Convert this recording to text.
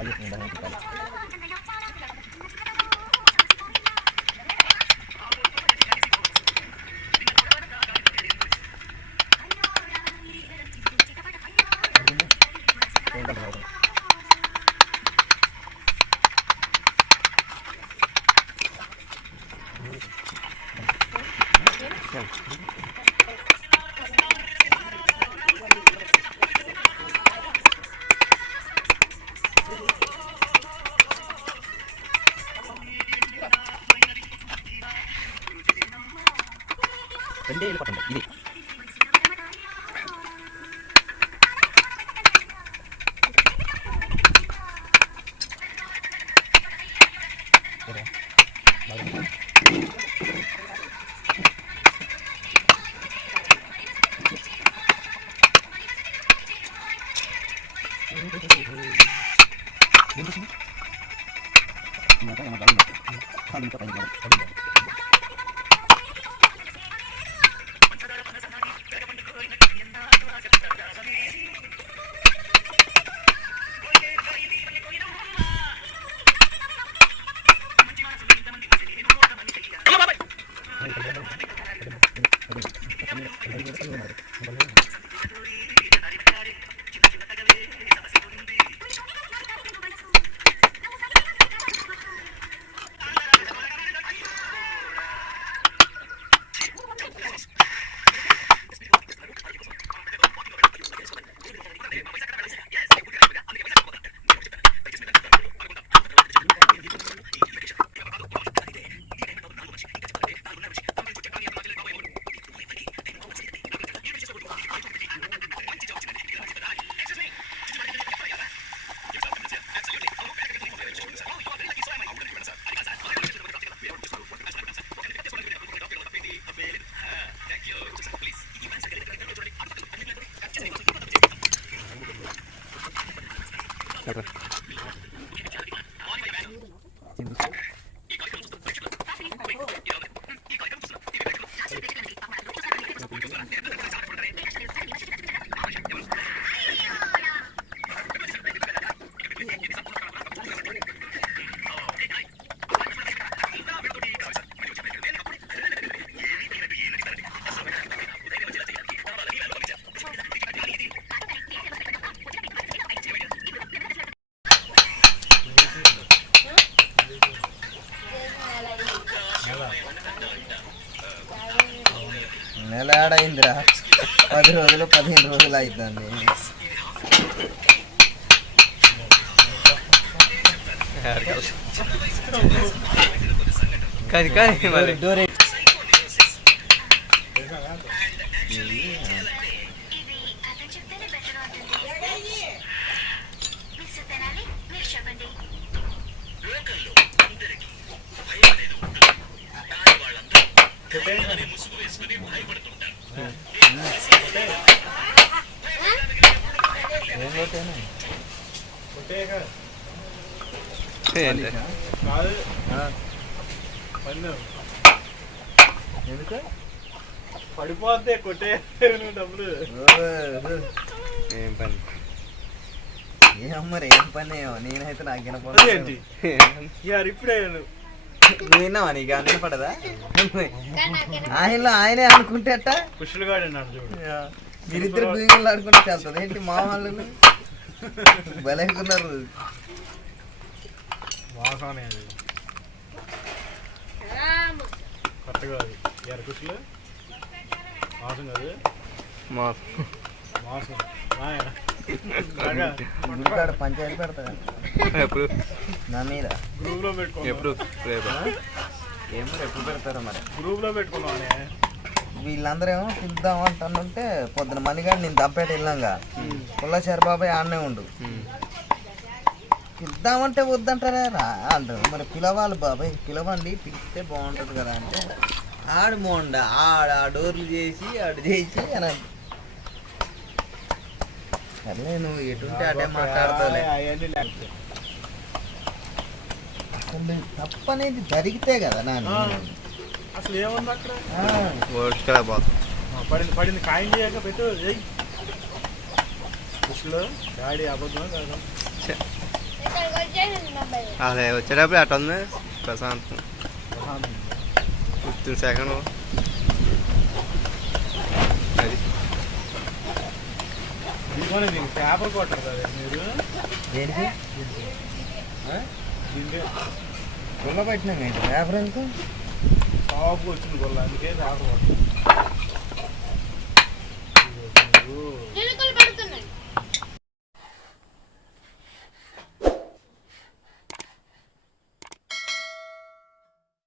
ఇది నెల ఏడైందిరా 10 రోజులు 15 రోజులు అవుతుంది. కానీ కానీ మరి డోరే పడిపోతే కొట్టే డబ్బులు ఏం పని మరి ఏం పని నేనైతే నాకు వినపడేంటి ఇప్పుడే నువ్వు విన్నావా? నీకు వినపడదా? ఆయనలో ఆయనే అనుకుంటే అట్ట కుషులుగాడు అన్నాడు చూడు. మీరిద్దరు బీగులు ఆడుకుంటే వెళ్తుంది ఏంటి మా వాళ్ళు బలకున్నారు. వాసనే అది కరెక్ట్గా అది ఎర్ర కుషులు మాసం కాదు మాసం పంచాయతీ పెడతా ఎప్పుడు నా మీద గ్రూప్ లో పెట్టుకో. ఎప్పుడు ఏమో ఎప్పుడు పెడతారో మరి. గ్రూప్ లో పెట్టుకున్నానే వీళ్ళందరూ ఏమో పిలుద్దాం అంటానంటే పొద్దున మణిగాడు నేను దంపేట వెళ్ళాంగా పుల్లచారి బాబాయ్ ఆడనే ఉండు. పిలుద్దామంటే వద్దంటారే రా అంటారు. మరి పిలవాలి బాబాయ్ పిలవండి పిలిస్తే బాగుంటుంది కదా అంటే ఆడు మోండ ఆడ ఆ డోర్లు చేసి ఆడు చేసి అని అంట. సర్లే నువ్వు ఎటుంటే అటే మాట్లాడతావులే. అసలు తప్పనేది జరిగితే కదా నాన్న అసలు ఏముంది అక్కడ పడింది పడింది ఖాయం చేయక పెట్టు డాడీ అబద్ధం కదా అసలు వచ్చేటప్పుడు అట్ట ఉంది ప్రశాంతం 15 సెకండ్ అది దీనికోనే మీకు పేపర్ కొట్టరు కదా మీరు దేనికి దీంట్లో గుల్ల పెట్టినాం అయితే పేపర్ ఎందుకు టాప్ వచ్చింది గొల్ల అందుకే పేపర్ కొట్టరు